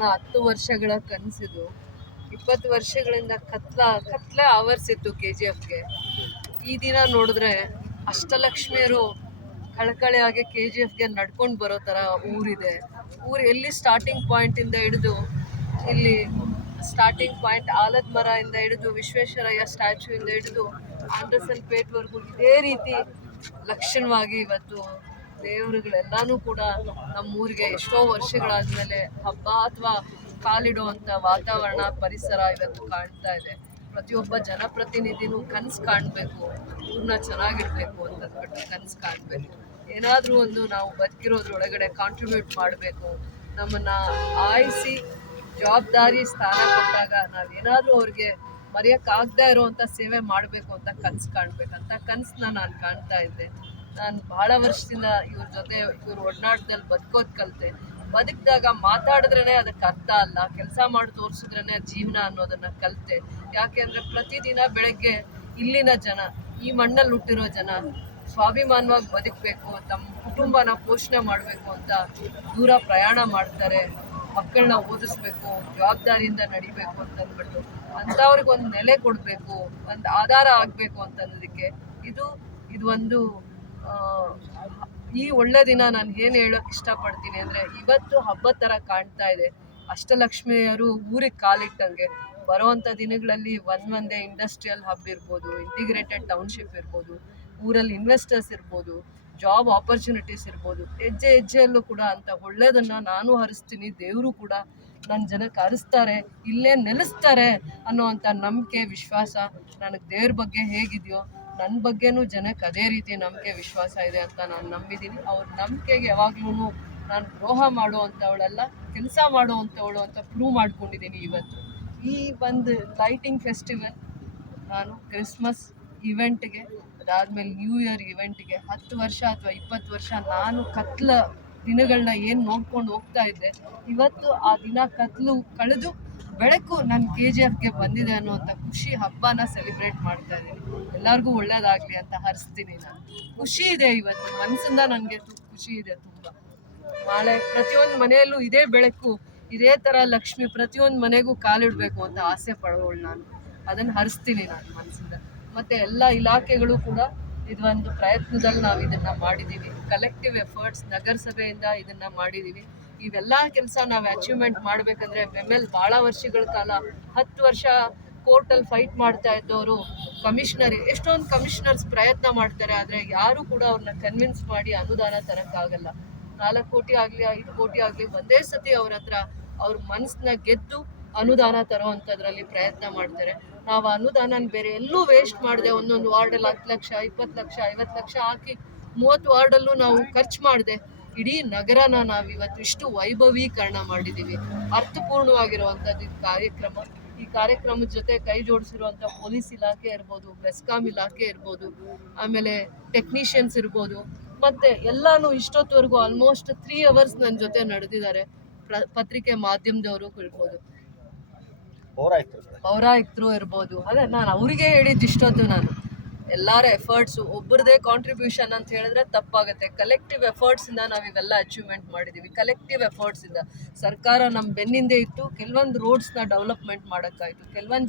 ನನ್ನ 10 ವರ್ಷಗಳ ಕನಸಿದು. 20 ವರ್ಷಗಳಿಂದ ಕತ್ಲೆ ಆವರಿಸಿತ್ತು KGFಗೆ. ಈ ದಿನ ನೋಡಿದ್ರೆ ಅಷ್ಟಲಕ್ಷ್ಮಿಯರು ಕಳಕಳಿಯಾಗಿ KGFಗೆ ನಡ್ಕೊಂಡು ಬರೋ ಥರ ಊರಿದೆ. ಊರು ಎಲ್ಲಿ ಸ್ಟಾರ್ಟಿಂಗ್ ಪಾಯಿಂಟಿಂದ ಹಿಡಿದು ಇಲ್ಲಿ ಸ್ಟಾರ್ಟಿಂಗ್ ಪಾಯಿಂಟ್ ಆಲದ ಮರ ಇಂದ ಹಿಡಿದು ವಿಶ್ವೇಶ್ವರಯ್ಯ ಸ್ಟ್ಯಾಚ್ಯೂ ಇಂದ ಹಿಡಿದು ಆಂಡರ್ಸನ್ ಪೇಟ್ವರೆಗೂ ಇದೇ ರೀತಿ ಲಕ್ಷಣವಾಗಿ ಇವತ್ತು ದೇವರುಗಳೆಲ್ಲಾನು ಕೂಡ ನಮ್ಮೂರಿಗೆ ಎಷ್ಟೋ ವರ್ಷಗಳಾದ್ಮೇಲೆ ಹಬ್ಬ ಅಥವಾ ಕಾಲಿಡುವಂಥ ವಾತಾವರಣ ಪರಿಸರ ಇವತ್ತು ಕಾಣ್ತಾ ಇದೆ. ಪ್ರತಿಯೊಬ್ಬ ಜನಪ್ರತಿನಿಧಿನೂ ಕನಸು ಕಾಣಬೇಕು, ಊರನ್ನ ಚೆನ್ನಾಗಿಡ್ಬೇಕು ಅಂತಂದ್ಬಿಟ್ಟು ಕನಸು ಕಾಣಬೇಕು. ಏನಾದರೂ ಒಂದು ನಾವು ಬದುಕಿರೋದ್ರೊಳಗಡೆ ಕಾಂಟ್ರಿಬ್ಯೂಟ್ ಮಾಡಬೇಕು. ನಮ್ಮನ್ನು ಆಯಿಸಿ ಜವಾಬ್ದಾರಿ ಸ್ಥಾನ ಕೊಟ್ಟಾಗ ನಾವೇನಾದರೂ ಅವ್ರಿಗೆ ಮರೆಯೋಕ್ಕಾಗದೇ ಇರೋವಂಥ ಸೇವೆ ಮಾಡಬೇಕು ಅಂತ ಕನಸು ಕಾಣಬೇಕಂತ ಕನಸನ್ನ ನಾನು ಕಾಣ್ತಾ ಇದ್ದೆ. ನಾನು ಭಾಳ ವರ್ಷದಿಂದ ಇವ್ರ ಜೊತೆ ಇವ್ರ ಒಡನಾಟದಲ್ಲಿ ಬದುಕೋದು ಕಲಿತೆ. ಬದುಕಿದಾಗ ಮಾತಾಡಿದ್ರೇ ಅದಕ್ಕೆ ಅರ್ಥ ಅಲ್ಲ, ಕೆಲಸ ಮಾಡಿ ತೋರಿಸಿದ್ರೇ ಜೀವನ ಅನ್ನೋದನ್ನು ಕಲಿತೆ. ಯಾಕೆ ಅಂದರೆ ಪ್ರತಿದಿನ ಬೆಳಗ್ಗೆ ಇಲ್ಲಿನ ಜನ, ಈ ಮಣ್ಣಲ್ಲಿ ಹುಟ್ಟಿರೋ ಜನ ಸ್ವಾಭಿಮಾನವಾಗಿ ಬದುಕಬೇಕು, ತಮ್ಮ ಕುಟುಂಬನ ಪೋಷಣೆ ಮಾಡಬೇಕು ಅಂತ ದೂರ ಪ್ರಯಾಣ ಮಾಡ್ತಾರೆ. ಮಕ್ಕಳನ್ನ ಓದಿಸ್ಬೇಕು, ಜವಾಬ್ದಾರಿಯಿಂದ ನಡಿಬೇಕು ಅಂತಂದ್ಬಿಟ್ಟು ಅಂಥವ್ರಿಗೆ ಒಂದು ನೆಲೆ ಕೊಡಬೇಕು, ಒಂದು ಆಧಾರ ಆಗಬೇಕು ಅಂತನ್ನೋದಕ್ಕೆ ಇದು ಒಂದು ಈ ಒಳ್ಳೆ ದಿನ. ನಾನು ಏನು ಹೇಳೋಕೆ ಇಷ್ಟಪಡ್ತೀನಿ ಅಂದರೆ, ಇವತ್ತು ಹಬ್ಬದ ಥರ ಕಾಣ್ತಾ ಇದೆ. ಅಷ್ಟಲಕ್ಷ್ಮಿಯರು ಊರಿಗೆ ಕಾಲಿಟ್ಟಂಗೆ ಬರೋವಂಥ ದಿನಗಳಲ್ಲಿ ಒಂದೇ ಇಂಡಸ್ಟ್ರಿಯಲ್ ಹಬ್ ಇರ್ಬೋದು, ಇಂಟಿಗ್ರೇಟೆಡ್ ಟೌನ್ಶಿಪ್ ಇರ್ಬೋದು, ಊರಲ್ಲಿ ಇನ್ವೆಸ್ಟರ್ಸ್ ಇರ್ಬೋದು, ಜಾಬ್ ಆಪರ್ಚುನಿಟೀಸ್ ಇರ್ಬೋದು, ಹೆಜ್ಜೆ ಹೆಜ್ಜೆಯಲ್ಲೂ ಕೂಡ ಅಂತ ಒಳ್ಳೆಯದನ್ನು ನಾನು ಹರಿಸ್ತೀನಿ. ದೇವರು ಕೂಡ ನನ್ನ ಜನಕ್ಕೆ ಹರಿಸ್ತಾರೆ, ಇಲ್ಲೇ ನೆಲೆಸ್ತಾರೆ ಅನ್ನೋವಂಥ ನಂಬಿಕೆ ವಿಶ್ವಾಸ ನನಗೆ ದೇವ್ರ ಬಗ್ಗೆ ಹೇಗಿದೆಯೋ ನನ್ನ ಬಗ್ಗೆನೂ ಜನಕ್ಕೆ ಅದೇ ರೀತಿ ನಂಬಿಕೆ ವಿಶ್ವಾಸ ಇದೆ ಅಂತ ನಾನು ನಂಬಿದ್ದೀನಿ. ಅವ್ರ ನಂಬಿಕೆಗೆ ಯಾವಾಗ್ಲೂ ನಾನು ದ್ರೋಹ ಮಾಡುವಂಥವಳಲ್ಲ, ಕೆಲಸ ಮಾಡುವಂಥವಳು ಅಂತ ಪ್ರೂವ್ ಮಾಡ್ಕೊಂಡಿದ್ದೀನಿ. ಇವತ್ತು ಈ ಒಂದು ಲೈಟಿಂಗ್ ಫೆಸ್ಟಿವಲ್, ನಾನು ಕ್ರಿಸ್ಮಸ್ ಇವೆಂಟ್ಗೆ, ಅದಾದಮೇಲೆ ನ್ಯೂ ಇಯರ್ ಇವೆಂಟ್ಗೆ 10 ವರ್ಷ ಅಥವಾ 20 ವರ್ಷ ನಾನು ಕತ್ಲ ದಿನಗಳನ್ನ ಏನು ನೋಡ್ಕೊಂಡು ಹೋಗ್ತಾ ಇದ್ದೆ, ಇವತ್ತು ಆ ದಿನ ಕತ್ಲು ಕಳೆದು ಬೆಳಕು ನನ್ನ KGFಗೆ ಬಂದಿದೆ ಅನ್ನುವಂಥ ಖುಷಿ ಹಬ್ಬನ ಸೆಲೆಬ್ರೇಟ್ ಮಾಡ್ತಾ ಇದ್ದೀನಿ. ಎಲ್ಲರಿಗೂ ಒಳ್ಳೇದಾಗಲಿ ಅಂತ ಹರಿಸ್ತೀನಿ. ನಾನು ಖುಷಿ ಇದೆ, ಇವತ್ತು ಮನಸ್ಸಿಂದ ನನಗೆ ಖುಷಿ ಇದೆ ತುಂಬ. ನಾಳೆ ಪ್ರತಿಯೊಂದು ಮನೆಯಲ್ಲೂ ಇದೇ ಬೆಳಕು, ಇದೇ ಥರ ಲಕ್ಷ್ಮಿ ಪ್ರತಿಯೊಂದು ಮನೆಗೂ ಕಾಲಿಡಬೇಕು ಅಂತ ಆಸೆ ಪಡೋಳು ನಾನು. ಅದನ್ನು ಹರಿಸ್ತೀನಿ ನಾನು ಮನಸ್ಸಿಂದ. ಮತ್ತು ಎಲ್ಲ ಇಲಾಖೆಗಳು ಕೂಡ ಇದೊಂದು ಪ್ರಯತ್ನದಲ್ಲಿ ನಾವು ಇದನ್ನು ಮಾಡಿದ್ದೀವಿ. ಕಲೆಕ್ಟಿವ್ ಎಫರ್ಟ್ಸ್, ನಗರಸಭೆಯಿಂದ ಇದನ್ನು ಮಾಡಿದ್ದೀವಿ. ಇವೆಲ್ಲ ಕೆಲಸ ನಾವು ಅಚೀವ್ಮೆಂಟ್ ಮಾಡಬೇಕಂದ್ರೆ ಬೆಮ್ಮೆಲ್ ಭಾಳ ವರ್ಷಗಳ ಕಾಲ 10 ವರ್ಷ ಕೋರ್ಟಲ್ಲಿ ಫೈಟ್ ಮಾಡ್ತಾ ಇದ್ದವರು ಎಷ್ಟೊಂದು ಕಮಿಷನರ್ಸ್ ಪ್ರಯತ್ನ ಮಾಡ್ತಾರೆ, ಆದರೆ ಯಾರೂ ಕೂಡ ಅವ್ರನ್ನ ಕನ್ವಿನ್ಸ್ ಮಾಡಿ ಅನುದಾನ ತರೋಕ್ಕಾಗಲ್ಲ. 4 ಕೋಟಿ ಆಗಲಿ 5 ಕೋಟಿ ಆಗಲಿ ಒಂದೇ ಸತಿ ಅವ್ರ ಹತ್ರ ಅವ್ರ ಮನಸ್ಸನ್ನ ಗೆದ್ದು ಅನುದಾನ ತರೋವಂಥದ್ರಲ್ಲಿ ಪ್ರಯತ್ನ ಮಾಡ್ತಾರೆ. ನಾವು ಅನುದಾನ ಬೇರೆ ಎಲ್ಲೂ ವೇಸ್ಟ್ ಮಾಡದೆ ಒಂದೊಂದು ವಾರ್ಡಲ್ಲಿ 10 ಲಕ್ಷ 20 ಲಕ್ಷ 50 ಲಕ್ಷ ಹಾಕಿ 30 ವಾರ್ಡಲ್ಲೂ ನಾವು ಖರ್ಚು ಮಾಡದೆ ಇಡೀ ನಗರನ ನಾವಿವತ್ತು ಇಷ್ಟು ವೈಭವೀಕರಣ ಮಾಡಿದ್ದೀವಿ. ಅರ್ಥಪೂರ್ಣವಾಗಿರುವಂಥದ್ದು ಈ ಕಾರ್ಯಕ್ರಮದ ಜೊತೆ ಕೈ ಜೋಡಿಸಿರುವಂಥ ಪೊಲೀಸ್ ಇಲಾಖೆ ಇರ್ಬೋದು, ಬೆಸ್ಕಾಂ ಇಲಾಖೆ ಇರ್ಬೋದು, ಆಮೇಲೆ ಟೆಕ್ನಿಷಿಯನ್ಸ್ ಇರ್ಬೋದು, ಮತ್ತು ಎಲ್ಲನೂ ಇಷ್ಟೊತ್ತವರೆಗೂ ಆಲ್ಮೋಸ್ಟ್ 3 ಅವರ್ಸ್ ನನ್ನ ಜೊತೆ ನಡೆದಿದ್ದಾರೆ. ಪತ್ರಿಕೆ ಮಾಧ್ಯಮದವರು ಇರ್ಬೋದು, ಪೌರಾಯುಕ್ತರು ಇರ್ಬೋದು. ಅದೇ ನಾನು ಅವರಿಗೆ ಹೇಳಿದ್ದು ಇಷ್ಟೊತ್ತು, ನಾನು ಎಲ್ಲರ ಎಫರ್ಟ್ಸು, ಒಬ್ಬರದೇ ಕಾಂಟ್ರಿಬ್ಯೂಷನ್ ಅಂತ ಹೇಳಿದ್ರೆ ತಪ್ಪಾಗುತ್ತೆ. ಕಲೆಕ್ಟಿವ್ ಎಫರ್ಟ್ಸಿಂದ ನಾವು ಇವೆಲ್ಲ ಅಚೀವ್ಮೆಂಟ್ ಮಾಡಿದ್ದೀವಿ. ಕಲೆಕ್ಟಿವ್ ಎಫರ್ಟ್ಸಿಂದ ಸರ್ಕಾರ ನಮ್ಮ ಬೆನ್ನಿಂದೆ ಇತ್ತು. ಕೆಲವೊಂದು ರೋಡ್ಸ್ನ ಡೆವಲಪ್ಮೆಂಟ್ ಮಾಡೋಕ್ಕಾಯಿತು, ಕೆಲವೊಂದು